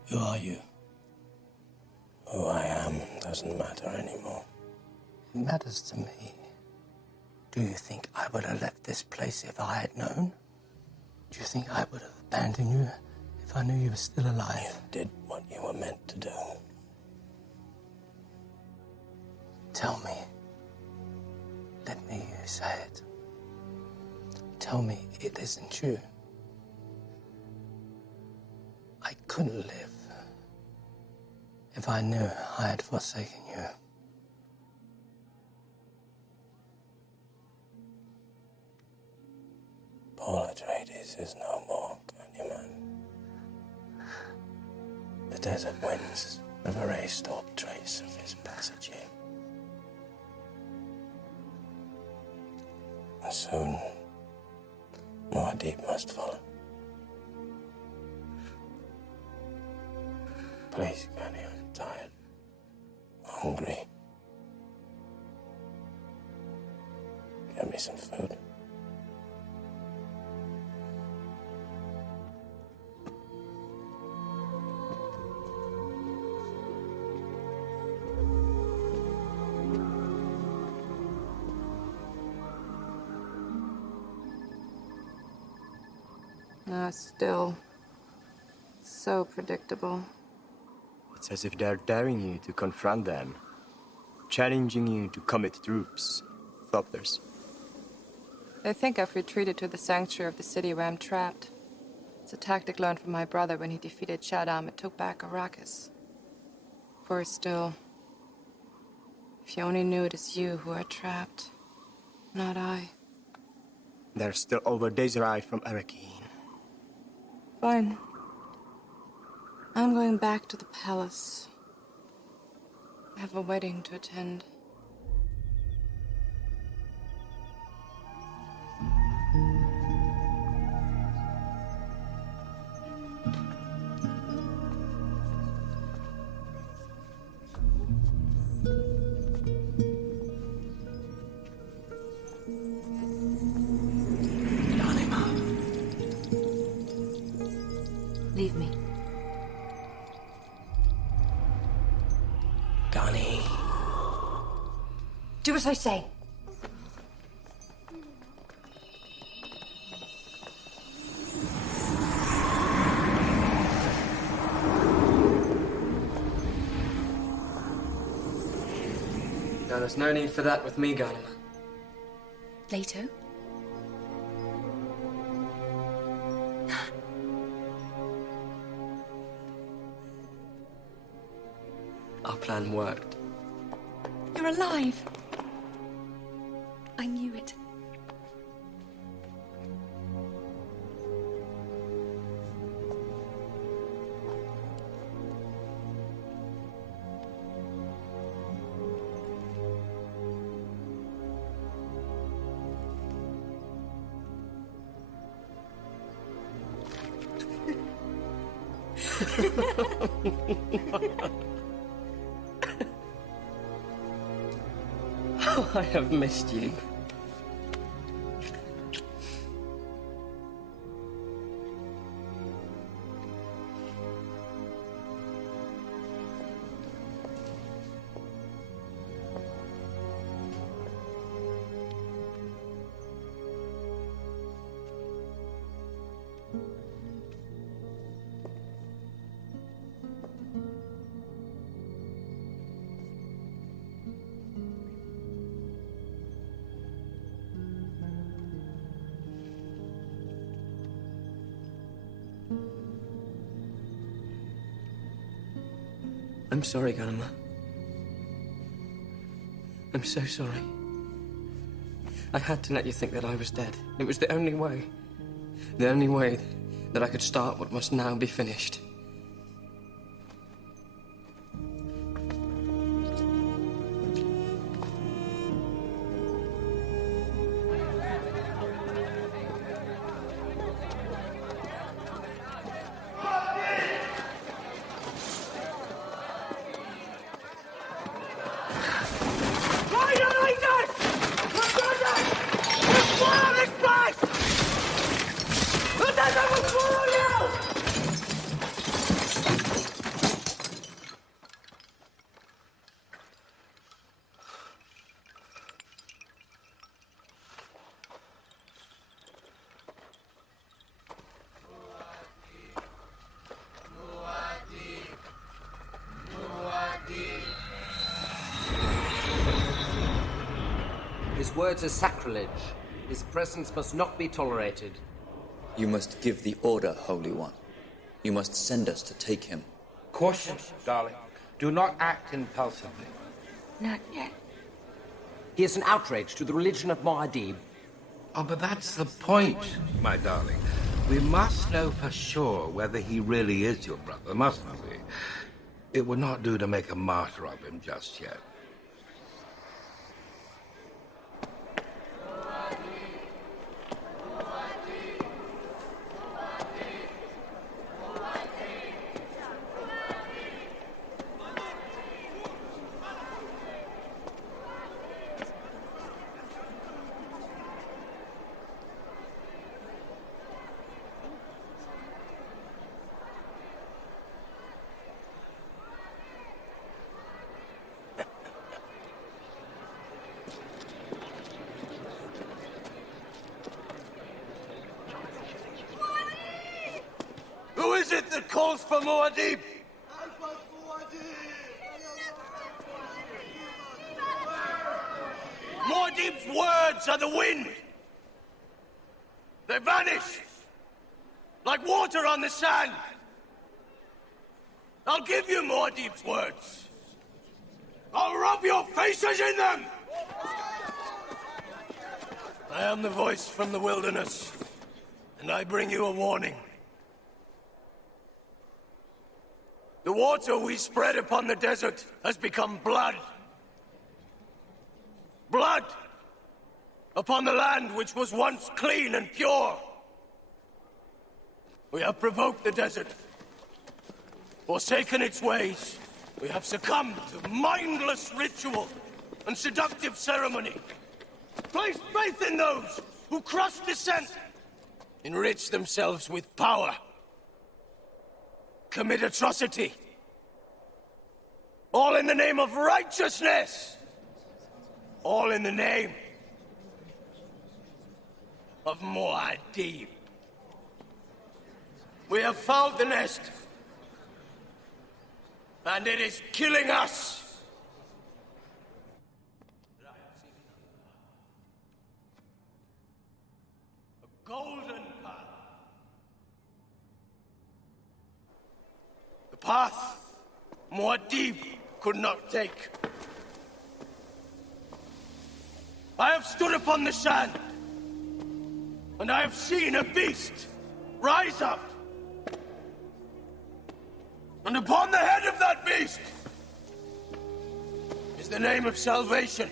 Who are you? Who I am doesn't matter anymore. It matters to me. Do you think I would have left this place if I had known? Do you think I would have abandoned you if I knew you were still alive? You did what you were meant to do. Tell me. Let me hear you say it. Tell me it isn't true. I couldn't live if I knew I had forsaken you. Paul Atreides is no more, Candyman. The desert winds have erased all trace of his passage here. And soon, Muad'Dib must follow. Please, Gurney, I'm tired, hungry. Get me some food. Still so predictable. It's as if they're daring you to confront them, challenging you to commit troops, Thopters. They think I've retreated to the sanctuary of the city where I'm trapped. It's a tactic learned from my brother when he defeated Shaddam and took back Arrakis. For still, if you only knew it is you who are trapped, not I. They're still over days' ride from Arrakeen. Fine. I'm going back to the palace. I have a wedding to attend. Leave me. Gurney. Do as I say. No, there's no need for that with me, Ghanima. Later? Our plan worked. You're alive. I knew it. How I have missed you. I'm sorry, Ghanima. I'm so sorry. I had to let you think that I was dead. It was the only way. The only way that I could start what must now be finished. His words are sacrilege. His presence must not be tolerated. You must give the order, Holy One. You must send us to take him. Caution, darling. Do not act impulsively. Not yet. He is an outrage to the religion of Muad'Dib. Oh, but that's the point, my darling. We must know for sure whether he really is your brother, mustn't we? It would not do to make a martyr of him just yet. Who is it that calls for Muad'Dib? Muad'Dib's words are the wind. They vanish like water on the sand. I'll give you Muad'Dib's words. I'll rub your faces in them. I am the voice from the wilderness, and I bring you a warning. The water we spread upon the desert has become blood. Blood upon the land which was once clean and pure. We have provoked the desert, forsaken its ways. We have succumbed to mindless ritual and seductive ceremony. Placed faith in those who crush dissent, enrich themselves with power, commit atrocity, all in the name of righteousness, all in the name of Muad'Dib. We have fouled the nest, and it is killing us. A golden path. The path Muad'Dib could not take. I have stood upon the sand, and I have seen a beast rise up. And upon the head of that beast is the name of salvation.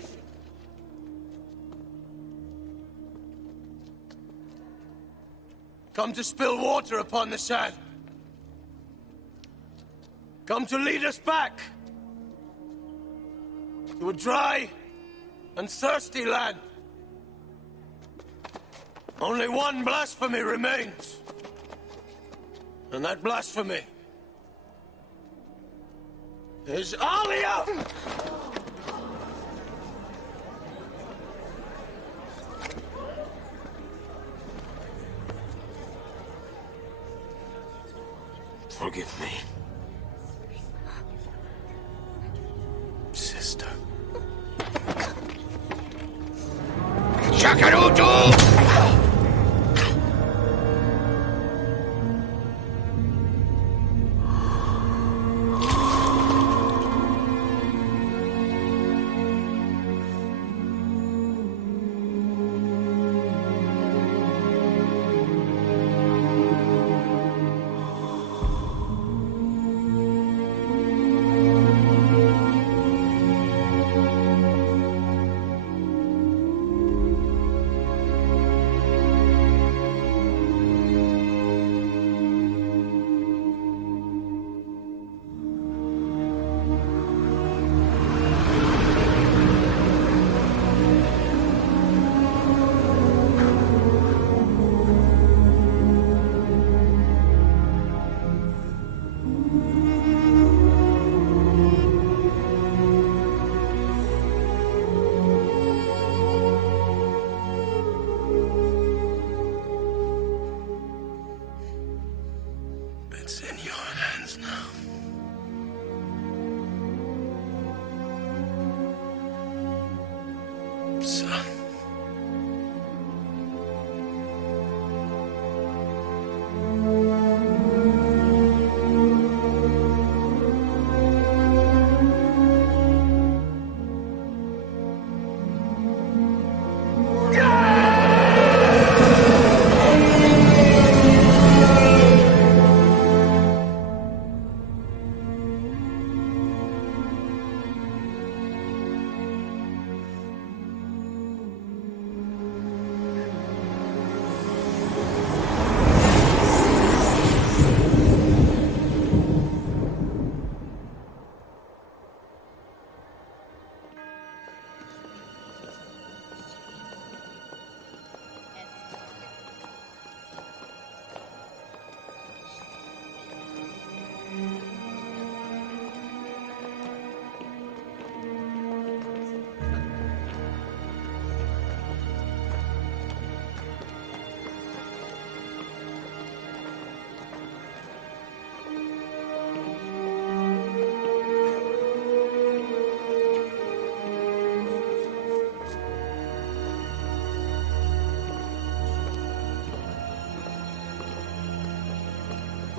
Come to spill water upon the sand. Come to lead us back to a dry and thirsty land. Only one blasphemy remains, and that blasphemy is Alia! Forgive me, sister. Shakarutu!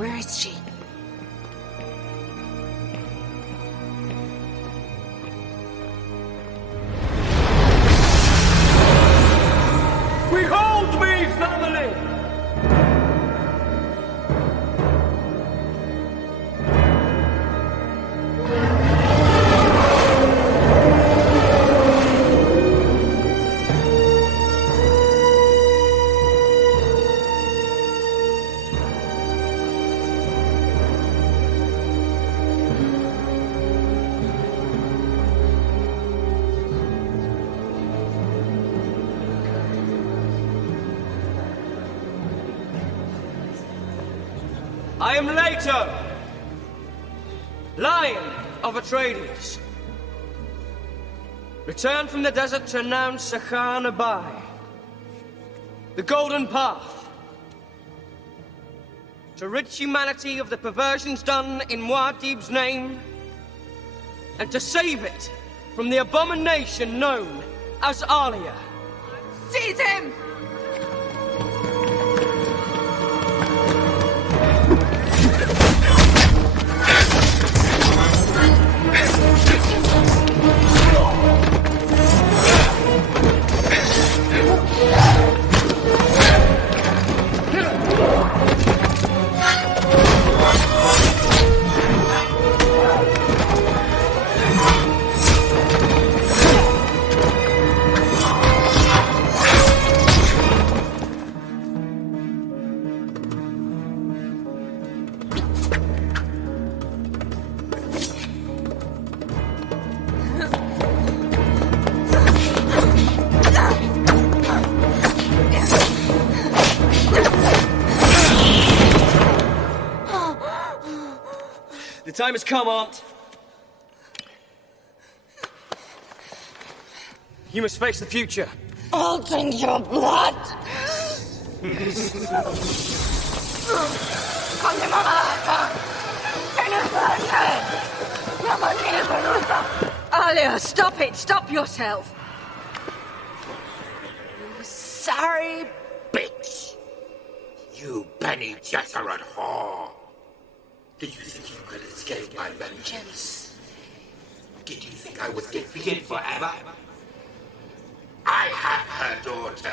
Where is she? Behold me, family! I am Leto, Lion of Atreides, returned from the desert to announce Sakhan Abai, the Golden Path, to rid humanity of the perversions done in Muad'Dib's name, and to save it from the abomination known as Alia. Seize him! The time has come, Aunt. You must face the future. I'll drink your blood! Alia, stop it! Stop yourself! You sorry bitch! You Bene Gesserit whore! Did you think you could escape my vengeance? Did you think I was defeated forever? I have her daughter.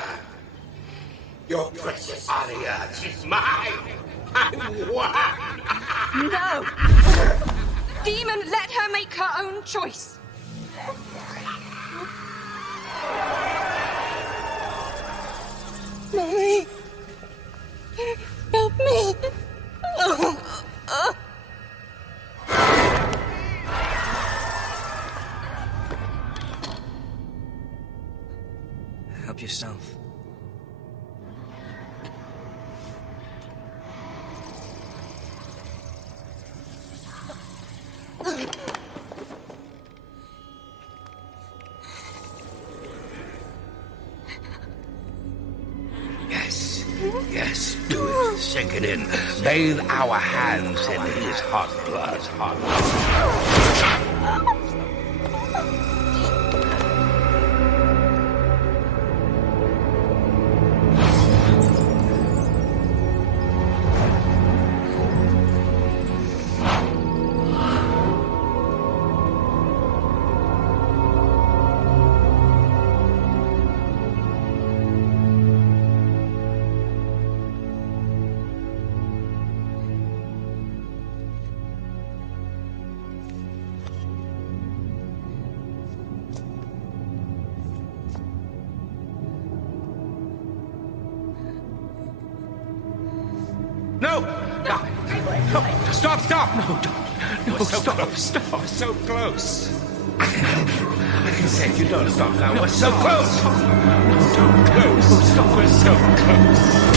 Your precious Alia, she's mine! No! Demon, let her make her own choice! Mommy! Help me! Help yourself. Yes, yes, do it. Sink it in. Bathe our hands in his hot blood. No! No! No! Stop! No, don't. No, so stop. Stop. We're so close. I can say if you don't stop now. No, we're so close. No, don't close. No, stop. We're so close.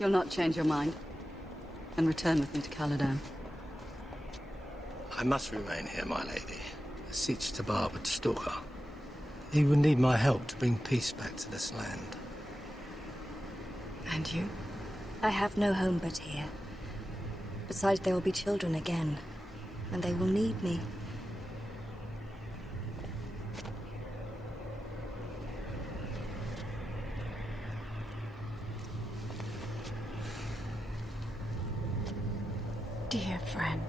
You'll not change your mind and return with me to Caladan. I must remain here, my lady. Siege Tabar would stalk her. He would need my help to bring peace back to this land. And you? I have no home but here. Besides, there will be children again, and they will need me. Dear friend.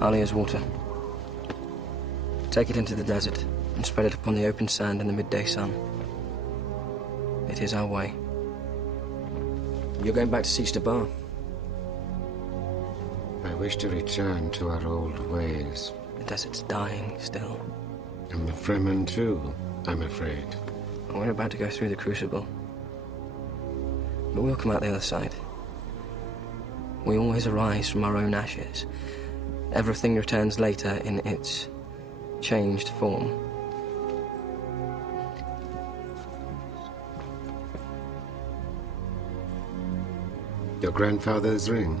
Alia's water. Take it into the desert and spread it upon the open sand in the midday sun. It is our way. You're going back to Siege Tabar. I wish to return to our old ways. The desert's dying still. And the Fremen too, I'm afraid. We're about to go through the Crucible. But we'll come out the other side. We always arise from our own ashes. Everything returns later in its changed form. Your grandfather's ring.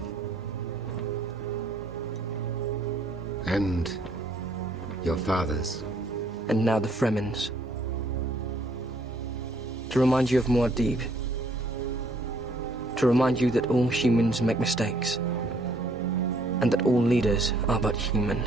And your father's. And now the Fremen's. To remind you of Muad'Dib. To remind you that all humans make mistakes. And that all leaders are but human.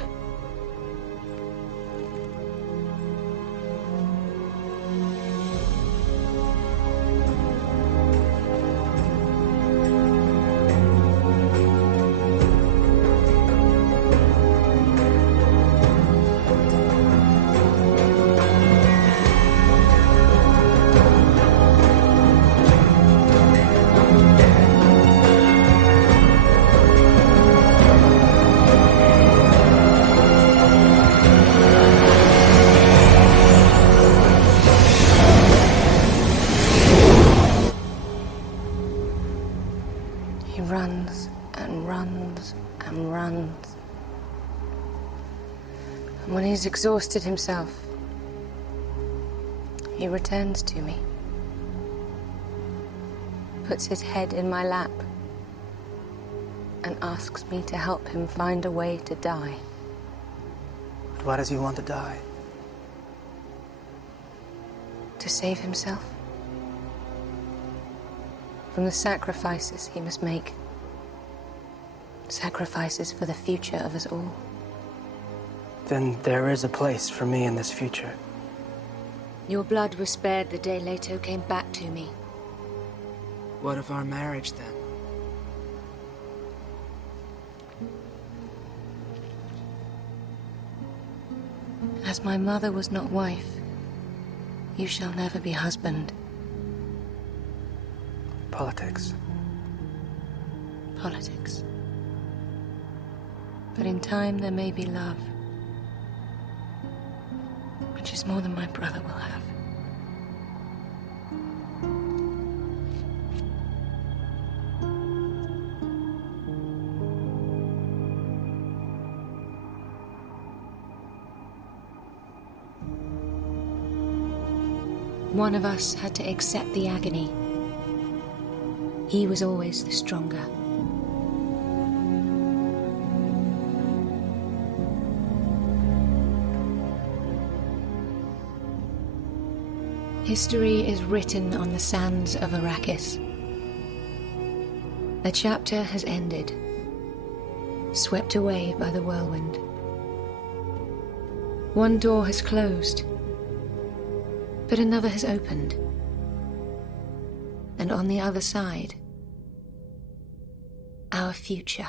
He runs and runs and runs. And when he's exhausted himself, he returns to me, puts his head in my lap, and asks me to help him find a way to die. But why does he want to die? To save himself from the sacrifices he must make. Sacrifices for the future of us all. Then there is a place for me in this future. Your blood was spared the day Leto came back to me. What of our marriage, then? As my mother was not wife, you shall never be husband. Politics. Politics. But in time there may be love, which is more than my brother will have. One of us had to accept the agony. He was always the stronger. History is written on the sands of Arrakis. The chapter has ended. swept away by the whirlwind. One door has closed, but another has opened. And on the other side, our future.